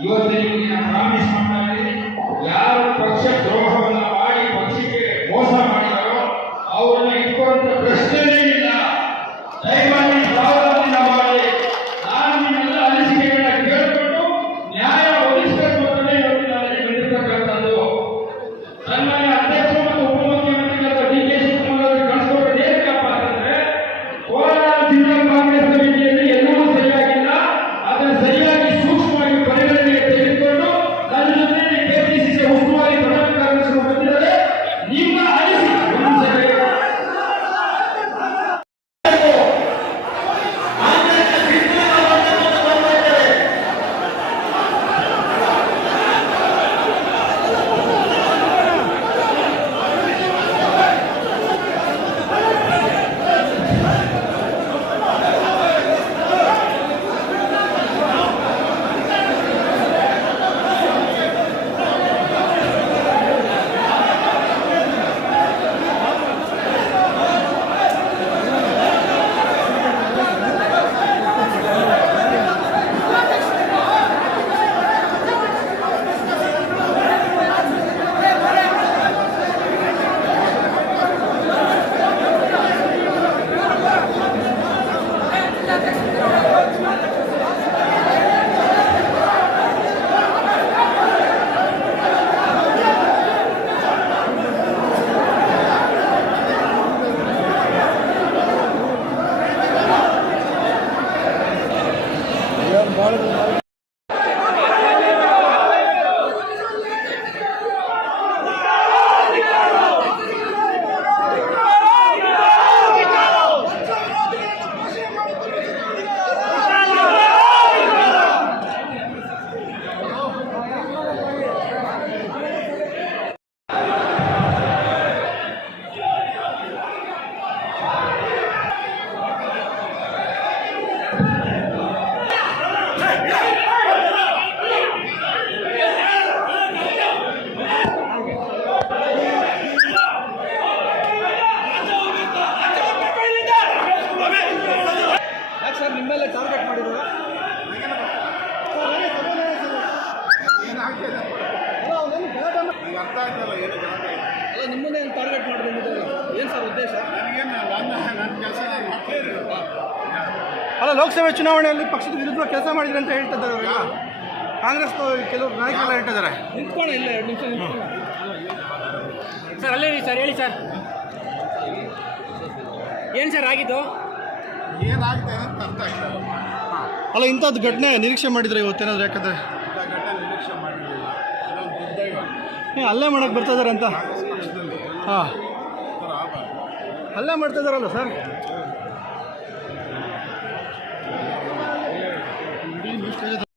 ಇವತ್ತು ನಿಮಗೆ ಪ್ರಾಮಿಸ್ ಮಾಡ್ತಾ ಯಾರು ಪಕ್ಷ ದ್ರೋಹವನ್ನ ನಿಮ್ಮೆಲ್ಲ ಟಾರ್ಗೆಟ್ ಮಾಡಿದ್ರು ಅರ್ಥ ಆಯ್ತಲ್ಲ ಏನು ಗಲಾಟೆ ಇಲ್ಲ. ಅಲ್ಲ ನಿಮ್ಮನ್ನೇ ಟಾರ್ಗೆಟ್ ಮಾಡಿದ್ರು ಏನು ಸರ್ ಉದ್ದೇಶ? ನನಗೇನು ನನ್ನ ನನ್ನ ಕೆಲಸ ಮಾಡ್ತಾ ಅಲ್ಲ ಲೋಕಸಭೆ ಚುನಾವಣೆಯಲ್ಲಿ ಪಕ್ಷದ ವಿರುದ್ಧ ಕೆಲಸ ಮಾಡಿದ್ರೆ ಅಂತ ಹೇಳ್ತಿದ್ದಾರೆ ಅವರು. ಕಾಂಗ್ರೆಸ್ ಕೆಲವು ನಾಯಕರೆಲ್ಲ ಹೇಳ್ತಿದ್ದಾರೆ. ನಿಂತ್ಕೊಂಡು ಇಲ್ಲ ಎರಡು ನಿಮಿಷ ನಿಂತ್ಕೊಂಡು ಸರ್ ಅಲ್ಲೇ ಸರ್ ಹೇಳಿ ಸರ್. ಏನು ಸರ್ ಆಗಿದ್ದು? ಏನಾಗ್ತಾ ಇದೆ ಅಂತ ಅರ್ಥ ಆಗ್ತಾ ಇಲ್ಲ ಅಲ್ಲ ಇಂಥದ್ದು ಘಟನೆ ನಿರೀಕ್ಷೆ ಮಾಡಿದ್ರೆ ಇವತ್ತೇನಾದ್ರು ಯಾಕಂದ್ರೆ? ಇಂಥ ಘಟನೆ ನಿರೀಕ್ಷೆ ಮಾಡಿರಲಿಲ್ಲ. ಇದೊಂದು ದುರ್ದೈವ. ಏ, ಹಲ್ಲೆ ಮಾಡಕ್ಕೆ ಬರ್ತಾ ಇದಾರೆ ಅಂತ? ಕಾಂಗ್ರೆಸ್ ಪಕ್ಷದಲ್ಲಿ ಹಾಂ. ಅಲ್ಲೇ ಥರ ಹಲ್ಲೆ ಮಾಡ್ತಾ ಇದಾರಲ್ಲ ಸರ್?